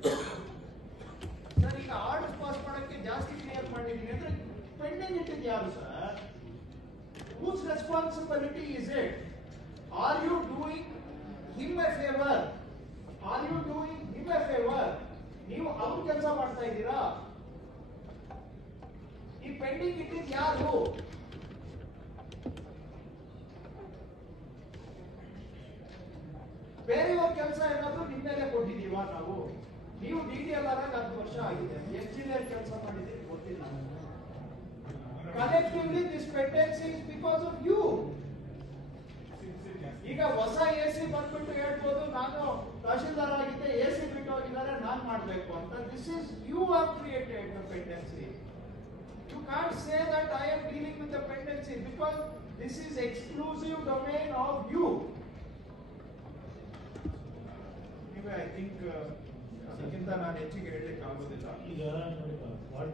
Sir ಈಗ order pass ಮಾಡೋಕ್ಕೆ ಜಾಸ್ತಿ ಕ್ಲಿಯರ್ ಮಾಡಿದ್ದೀನಿ ಅಂದ್ರೆ ಪೆಂಡಿಂಗ್ ಇಟ್ಟಿದ್ದು ಯಾರು sir whose responsibility is it are you doing him a favour are you doing him a favour ನೀವು ಅವ್ರ ಕೆಲಸ ಮಾಡ್ತಾ ಇದ್ದೀರಾ ಈ ಪೆಂಡಿಂಗ್ ಇಟ್ಟಿದ್ದು ಯಾರು ಬೇರೆಯವ್ರ ಕೆಲಸ ಏನಾದ್ರು ನಿಮ್ಮ ನೀವು ಡಿ ಡಿ ಎಲ್ ಆದಾಗ ಹತ್ತು ವರ್ಷ ಆಗಿದೆ. ಎಷ್ಟು ಜಿಲ್ಲೆ ಕೆಲಸ ಮಾಡಿದ್ದೀರಿ, ಗೊತ್ತಿಲ್ಲ collectively this pendency is because of you ಈಗ ಹೊಸ ಎ ಸಿ ಬಂದ್ಬಿಟ್ಟು ಹೇಳ್ಬೋದು, ನಾನು ತಹಶೀಲ್ದಾರ್ ಆಗಿದ್ದೆ ಎ ಸಿ ಬಿಟ್ಟು ಹೋಗಿದ್ದಾರೆ, ನಾನ್ ಮಾಡ್ಬೇಕು ಅಂತ. This is you are created pendency you can't say that I am dealing with the pendency because this is exclusive domain of you I think ಅದಕ್ಕಿಂತ ನಾನು ಹೆಚ್ಚಿಗೆ ಹೇಳಲಿಕ್ಕೆ ಆಗೋದಿಲ್ಲ ಈಗ ನೋಡಿ ವಾಟ್